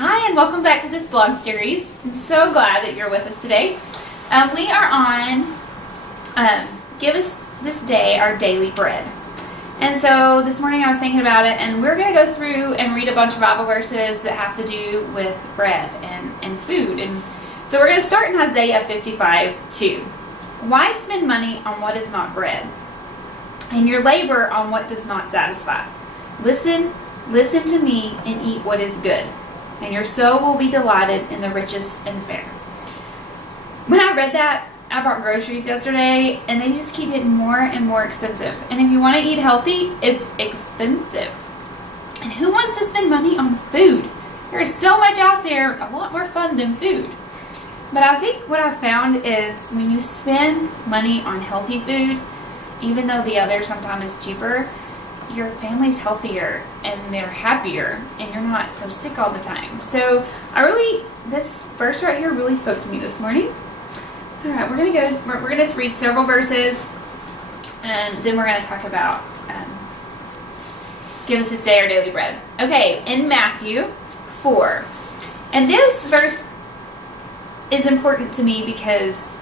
Hi, and welcome back to this blog series. I'm so glad that you're with us today. We are on Give Us This Day Our Daily Bread. And so this morning I was thinking about it, and we're going to go through and read a bunch of Bible verses that have to do with bread and food. And so we're going to start in Isaiah 55:2. Why spend money on what is not bread, and your labor on what does not satisfy? Listen to me and eat what is good, and your soul will be delighted in the richest and fair. When I read that, I bought groceries yesterday, and they just keep getting more and more expensive. And if you want to eat healthy, it's expensive. And who wants to spend money on food? There is so much out there, a lot more fun than food. But I think what I've found is when you spend money on healthy food, even though the other sometimes is cheaper, your family's healthier and they're happier and you're not so sick all the time. So this verse right here really spoke to me this morning. All right, we're going to read several verses, and then we're going to talk about Give Us This Day Our Daily Bread. Okay, in Matthew 4. And this verse is important to me because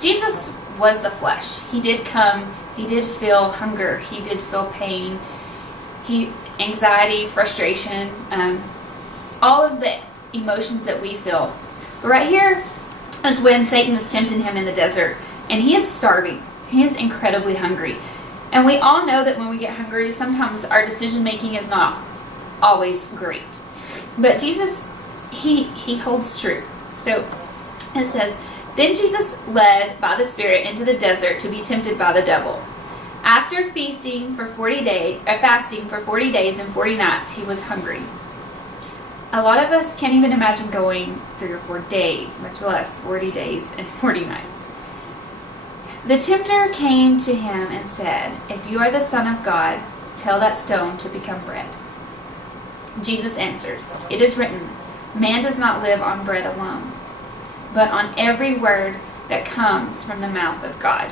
Jesus was the flesh. He did come. He did feel hunger. He did feel pain. Anxiety, frustration, all of the emotions that we feel. But right here is when Satan was tempting him in the desert, and he is starving. He is incredibly hungry. And we all know that when we get hungry, sometimes our decision making is not always great. But Jesus, he holds true. So it says, then Jesus led by the Spirit into the desert to be tempted by the devil. After fasting for 40 days and 40 nights, he was hungry. A lot of us can't even imagine going 3 or 4 days, much less 40 days and 40 nights. The tempter came to him and said, if you are the Son of God, tell that stone to become bread. Jesus answered, it is written, man does not live on bread alone, but on every word that comes from the mouth of God.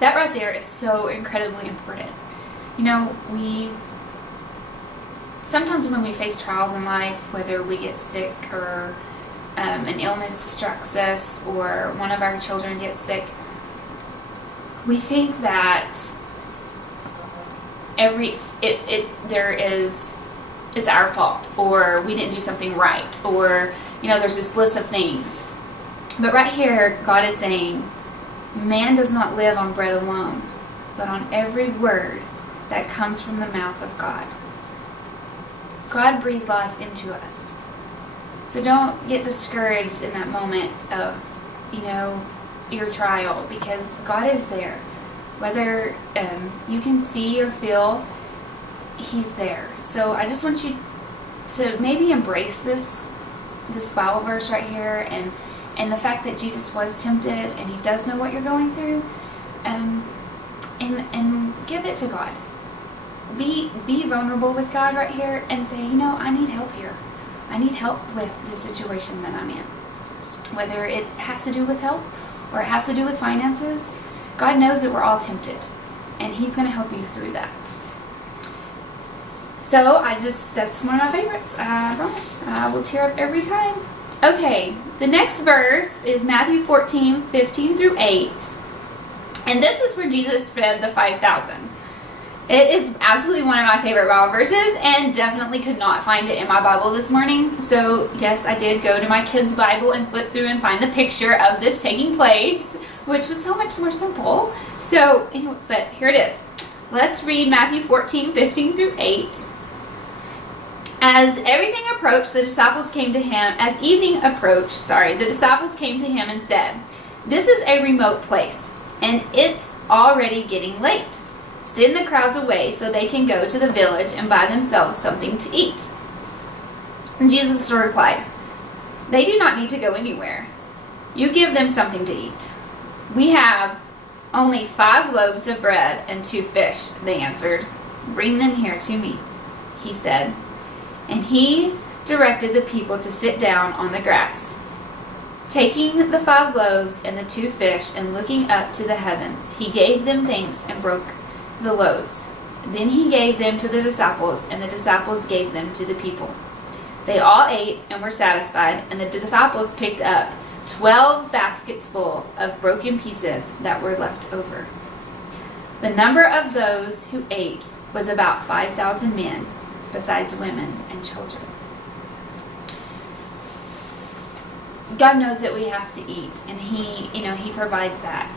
That right there is so incredibly important. You know, sometimes when we face trials in life, whether we get sick or an illness strikes us or one of our children gets sick, we think that it's our fault, or we didn't do something right, or there's this list of things. But right here, God is saying, man does not live on bread alone, but on every word that comes from the mouth of God. God breathes life into us. So don't get discouraged in that moment of, your trial, because God is there. Whether you can see or feel, He's there. So I just want you to maybe embrace this Bible verse right here, and the fact that Jesus was tempted and He does know what you're going through, and give it to God. Be vulnerable with God right here and say, I need help here. I need help with the situation that I'm in. Whether it has to do with health or it has to do with finances, God knows that we're all tempted, and He's going to help you through that. So that's one of my favorites. I promise. I will tear up every time. Okay, the next verse is Matthew 14:15-8. And this is where Jesus fed the 5,000. It is absolutely one of my favorite Bible verses, and definitely could not find it in my Bible this morning. So yes, I did go to my kids' Bible and flip through and find the picture of this taking place, which was so much more simple. So, but here it is. Let's read Matthew 14:15-8. As evening approached, the disciples came to him and said, this is a remote place, and it's already getting late. Send the crowds away so they can go to the village and buy themselves something to eat. And Jesus replied, they do not need to go anywhere. You give them something to eat. We have only 5 loaves of bread and 2 fish, they answered. Bring them here to me, he said. And he directed the people to sit down on the grass. Taking the 5 loaves and the 2 fish and looking up to the heavens, he gave them thanks and broke the loaves. Then he gave them to the disciples, and the disciples gave them to the people. They all ate and were satisfied, and the disciples picked up 12 baskets full of broken pieces that were left over. The number of those who ate was about 5,000 men, besides women and children. God knows that we have to eat, and He provides that.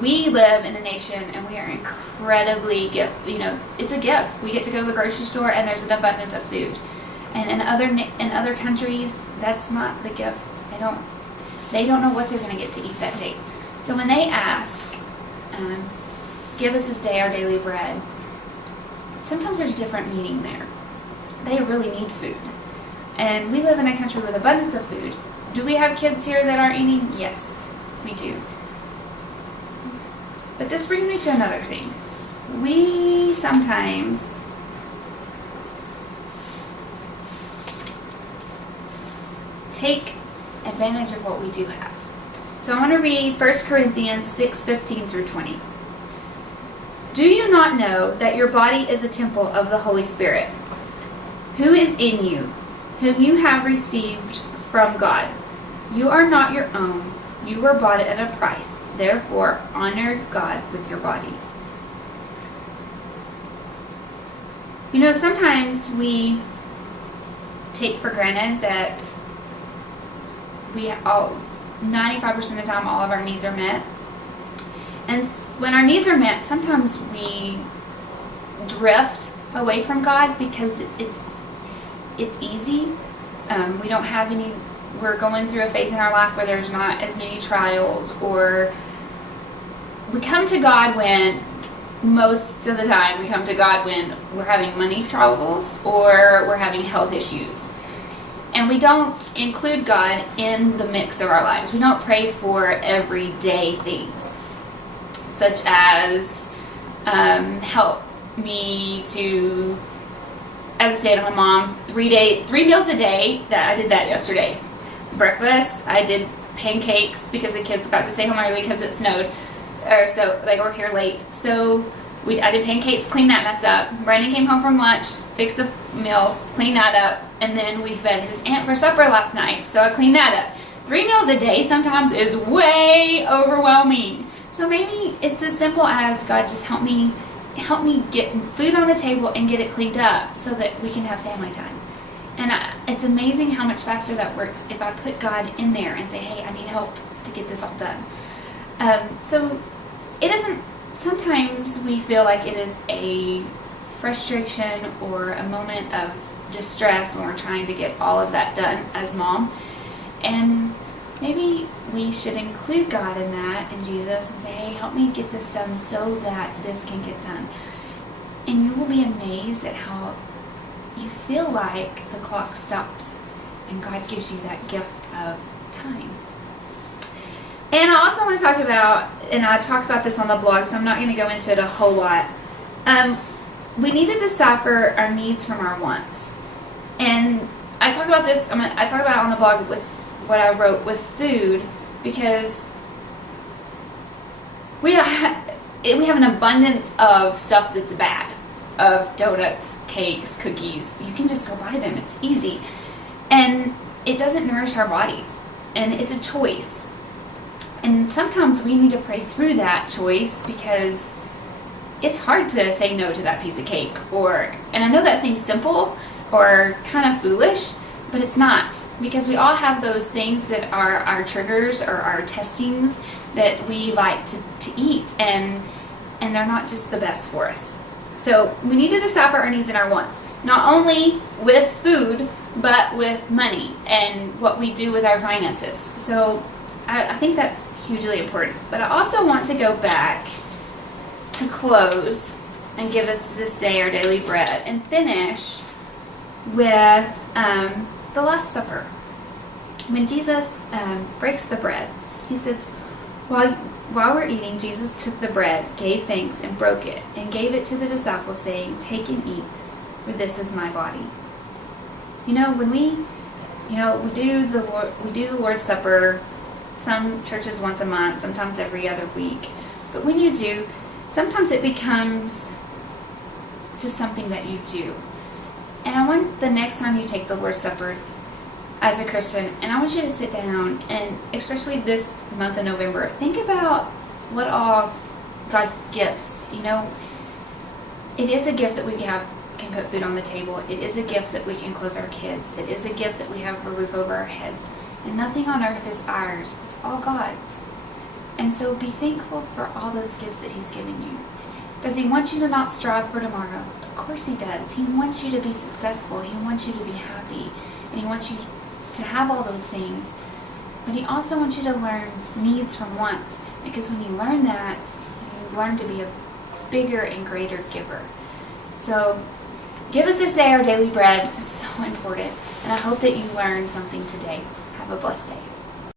We live in a nation, and we are incredibly it's a gift. We get to go to the grocery store, and there's an abundance of food. And in other countries, that's not the gift. They don't know what they're going to get to eat that day. So when they ask, give us this day our daily bread, sometimes there's different meaning there. They really need food. And we live in a country with abundance of food. Do we have kids here that aren't eating? Yes, we do. But this brings me to another thing. We sometimes take advantage of what we do have. So I want to read 1 Corinthians 6:15 through 20. Do you not know that your body is a temple of the Holy Spirit, who is in you, whom you have received from God? You are not your own. You were bought at a price. Therefore, honor God with your body. Sometimes we take for granted that 95% of the time all of our needs are met. And when our needs are met, sometimes we drift away from God because it's easy. We don't have any. We're going through a phase in our life where there's not as many trials, or we come to God most of the time we come to God when we're having money troubles or we're having health issues. And we don't include God in the mix of our lives. We don't pray for everyday things, such as help me to, as a stay-at-home mom, 3 meals a day. I did that yesterday. Breakfast, I did pancakes because the kids got to stay home early because it snowed, or so they were here late. So I did pancakes, cleaned that mess up. Brandon came home from lunch, fixed a meal, cleaned that up, and then we fed his aunt for supper last night. So I cleaned that up. 3 meals a day sometimes is way overwhelming. So maybe it's as simple as, God, just help me get food on the table and get it cleaned up so that we can have family time. And it's amazing how much faster that works if I put God in there and say, hey, I need help to get this all done. So it isn't, sometimes we feel like it is a frustration or a moment of distress when we're trying to get all of that done as mom. And maybe we should include God in that, and Jesus, and say, hey, help me get this done so that this can get done. And you will be amazed at how you feel like the clock stops and God gives you that gift of time. And I also want to talk about, and I talk about this on the blog, so I'm not going to go into it a whole lot. We need to decipher our needs from our wants. And I talk about this, I talk about it on the blog with what I wrote with food, because we have an abundance of stuff that's bad. Of donuts, cakes, cookies. You can just go buy them. It's easy. And it doesn't nourish our bodies. And it's a choice. And sometimes we need to pray through that choice, because it's hard to say no to that piece of cake. And I know that seems simple or kind of foolish, but it's not. Because we all have those things that are our triggers or our testings that we like to eat. And they're not just the best for us. So we need to decipher our needs and our wants, not only with food, but with money and what we do with our finances. So I think that's hugely important. But I also want to go back to close and give us this day our daily bread and finish with the Last Supper. When Jesus breaks the bread, he says, While we're eating, Jesus took the bread, gave thanks, and broke it, and gave it to the disciples, saying, take and eat, for this is my body. When we do the Lord's Supper, some churches once a month, sometimes every other week. But when you do, sometimes it becomes just something that you do. And I want the next time you take the Lord's Supper as a Christian, and I want you to sit down and, especially this month of November, think about what all God gives. You know, it is a gift that we can put food on the table. It is a gift that we can clothe our kids. It is a gift that we have a roof over our heads. And nothing on earth is ours. It's all God's. And so be thankful for all those gifts that He's given you. Does He want you to not strive for tomorrow? Of course He does. He wants you to be successful. He wants you to be happy. And He wants you to have all those things. But He also wants you to learn needs from wants. Because when you learn that, you learn to be a bigger and greater giver. So give us this day our daily bread. It's so important. And I hope that you learned something today. Have a blessed day.